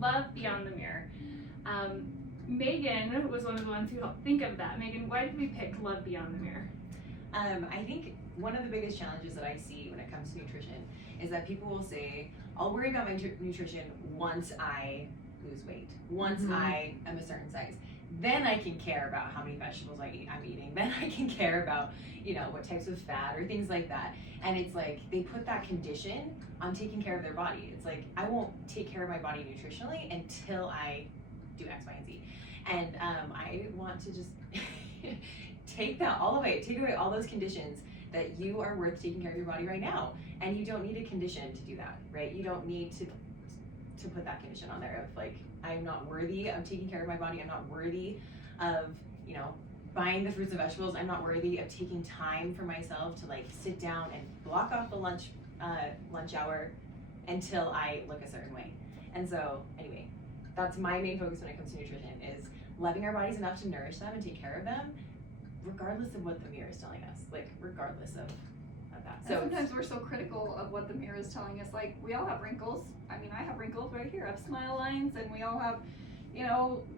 love beyond the mirror. Megan was one of the ones who helped think of that. Megan, why did we pick love beyond the mirror? I think one of the biggest challenges that I see when it comes to nutrition is that people will say, I'll worry about my nutrition once I lose weight, once I am a certain size. Then I can care about how many vegetables I'm eating. Then I can care about, what types of fat or things like that. And it's like they put that condition on taking care of their body. It's like, I won't take care of my body nutritionally until I do X, Y, and Z. And I want to just take away all those conditions that you are worth taking care of your body right now. And you don't need a condition to do that, right? You don't need to put that condition on there of like, I'm not worthy of taking care of my body. I'm not worthy of, buying the fruits and vegetables. I'm not worthy of taking time for myself to like sit down and block off the lunch hour until I look a certain way. And so anyway, that's my main focus when it comes to nutrition, is loving our bodies enough to nourish them and take care of them, regardless of what the mirror is telling us, like regardless of that. So sometimes we're so critical of what the mirror is telling us. Like, we all have wrinkles. I mean, I have wrinkles right here. I have smile lines, and we all have,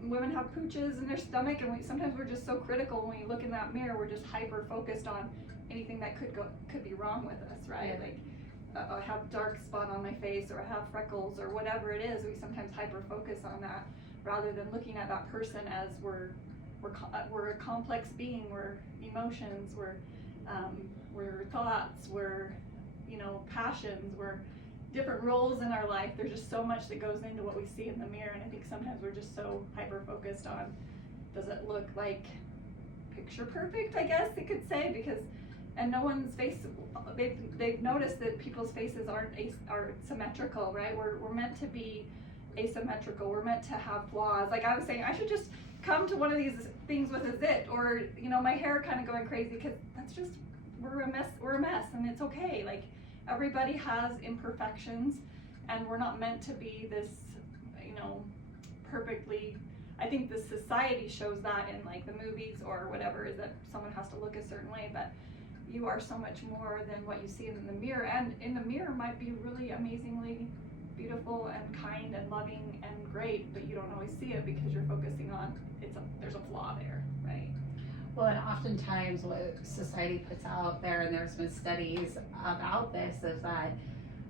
women have pooches in their stomach, and sometimes we're just so critical when we look in that mirror. We're just hyper focused on anything that could be wrong with us, right? Yeah. Like, I have dark spot on my face, or I have freckles, or whatever it is. We sometimes hyper focus on that rather than looking at that person as we're a complex being. We're emotions. We're thoughts, we're, passions, we're different roles in our life. There's just so much that goes into what we see in the mirror, and I think sometimes we're just so hyper focused on, does it look like picture perfect, I guess you could say, and no one's face, they've noticed that people's faces are symmetrical, right? We're meant to be asymmetrical. We're meant to have flaws. Like I was saying, I should just come to one of these things with a zit, or my hair kind of going crazy, because that's just, we're a mess, and it's okay. Like, everybody has imperfections, and we're not meant to be this perfectly. I think the society shows that in like the movies or whatever, is that someone has to look a certain way, but you are so much more than what you see in the mirror. And in the mirror might be really amazingly beautiful and kind and loving and great, but you don't always see it because you're focusing on there's a flaw there, right? Well, and oftentimes what society puts out there, and there's been studies about this, is that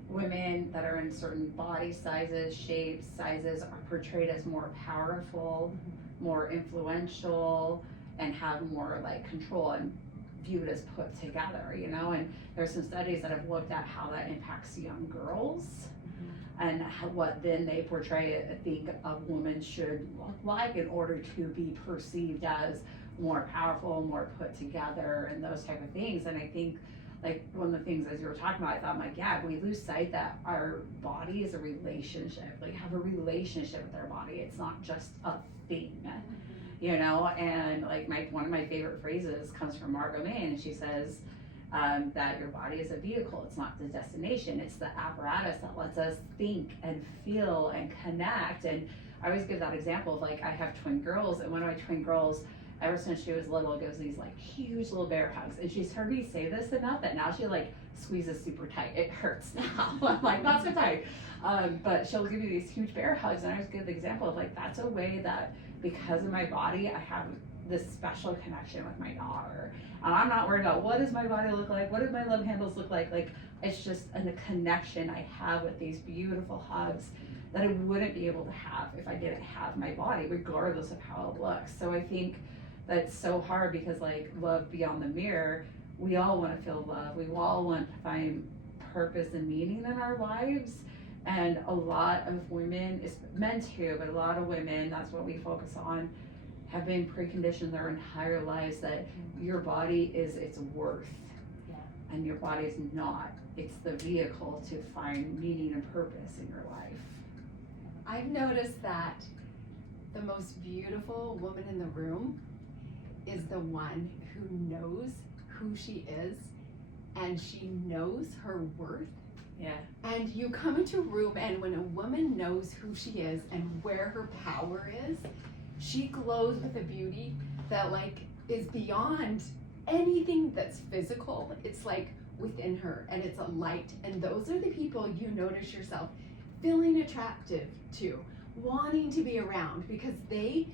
women that are in certain body sizes, shapes, sizes are portrayed as more powerful, more influential, and have more like control and viewed as put together, and there's some studies that have looked at how that impacts young girls. And what then they portray, I think, a woman should look like in order to be perceived as more powerful, more put together, and those type of things. And I think, like, one of the things as you were talking about, I thought, like, yeah, we lose sight that our body is a relationship. Like, have a relationship with our body. It's not just a thing, and like one of my favorite phrases comes from Margot Main, and she says, that your body is a vehicle. It's not the destination. It's the apparatus that lets us think and feel and connect. And I always give that example of, like, I have twin girls, and one of my twin girls, ever since she was little, gives these like huge little bear hugs. And she's heard me say this enough that now she like squeezes super tight. It hurts now. I'm like, not so tight. But she'll give me these huge bear hugs. And I always give the example of, like, that's a way that, because of my body, I have this special connection with my daughter. And I'm not worried about what does my body look like, what do my love handles look like. Like, it's just a connection I have with these beautiful hugs that I wouldn't be able to have if I didn't have my body, regardless of how it looks. So I think that's so hard, because like love beyond the mirror, we all want to feel love. We all want to find purpose and meaning in our lives. And a lot of women, it's men too, but a lot of women, that's what we focus on, have been preconditioned their entire lives that your body is its worth. Yeah. And your body is not. It's the vehicle to find meaning and purpose in your life. I've noticed that the most beautiful woman in the room is the one who knows who she is, and she knows her worth. Yeah. And you come into a room, and when a woman knows who she is and where her power is, she glows with a beauty that like is beyond anything that's physical. It's like within her, and it's a light. And those are the people you notice yourself feeling attractive to. wanting to be around because they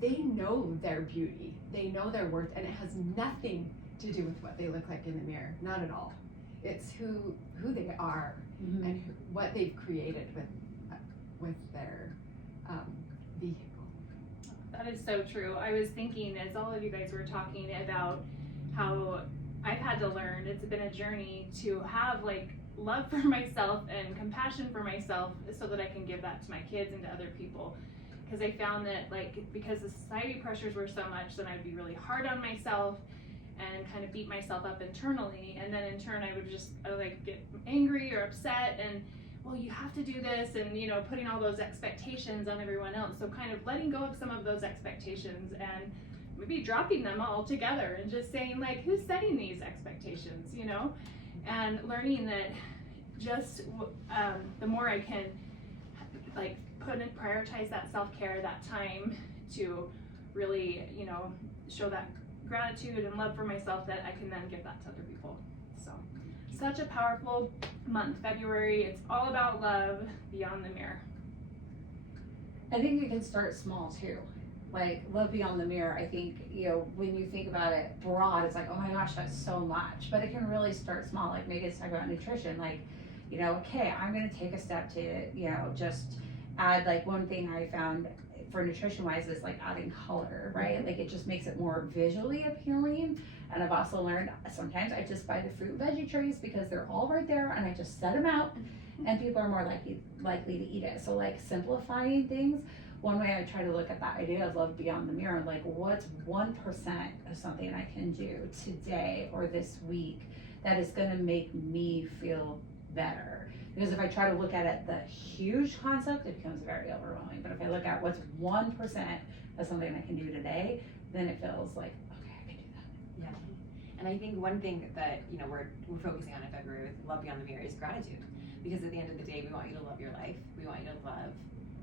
know their beauty, they know their worth, and it has nothing to do with what they look like in the mirror, not at all. It's who they are and what they've created with their vehicle. That is so true. I was thinking as all of you guys were talking about how I've had to learn, it's been a journey to have like love for myself and compassion for myself so that I can give that to my kids and to other people. Because I found that like because the society pressures were so much, then I'd be really hard on myself and kind of beat myself up internally, and then in turn I would just like get angry or upset and, well, you have to do this, and you know, putting all those expectations on everyone else. So kind of letting go of some of those expectations and maybe dropping them all together and just saying like, who's setting these expectations, you know? And learning that just the more I can like prioritize that self-care, that time to really, you know, show that gratitude and love for myself, that I can then give that to other people. So such a powerful month, February. It's all about love beyond the mirror. I think we can start small too. Like love beyond the mirror, I think, you know, when you think about it broad, it's like, oh my gosh, that's so much. But it can really start small. Like Megan's talking about nutrition, like, you know, okay, I'm gonna take a step to, you know, just add, like one thing I found for nutrition wise is like adding color, right? Like it just makes it more visually appealing. And I've also learned sometimes I just buy the fruit and veggie trays because they're all right there and I just set them out and people are more likely to eat it. So like simplifying things. One way I try to look at that idea of love beyond the mirror, like what's 1% of something I can do today or this week that is gonna make me feel better? Because if I try to look at it, the huge concept, it becomes very overwhelming. But if I look at what's 1% of something I can do today, then it feels like, okay, I can do that. Yeah. And I think one thing that, you know, we're focusing on in February with Love Beyond the Mirror is gratitude. Because at the end of the day, we want you to love your life. We want you to love,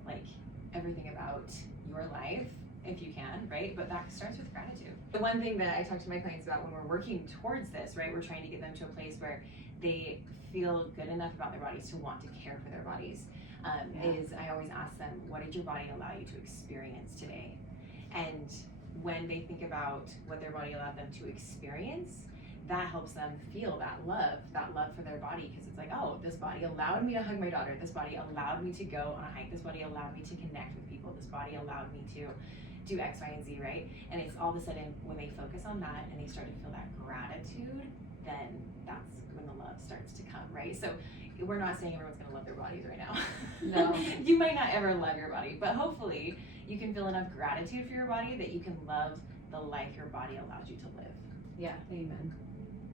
like, everything about your life, if you can, right? But that starts with gratitude. The one thing that I talk to my clients about when we're working towards this, right, we're trying to get them to a place where they feel good enough about their bodies to want to care for their bodies, is I always ask them, what did your body allow you to experience today? And when they think about what their body allowed them to experience, that helps them feel that love for their body, because it's like, oh, this body allowed me to hug my daughter, this body allowed me to go on a hike, this body allowed me to connect with people, this body allowed me to do X, Y, and Z, right? And it's all of a sudden when they focus on that and they start to feel that gratitude, then that's when the love starts to come, right? So we're not saying everyone's gonna love their bodies right now. No. You might not ever love your body, but hopefully you can feel enough gratitude for your body that you can love the life your body allows you to live. Yeah, amen.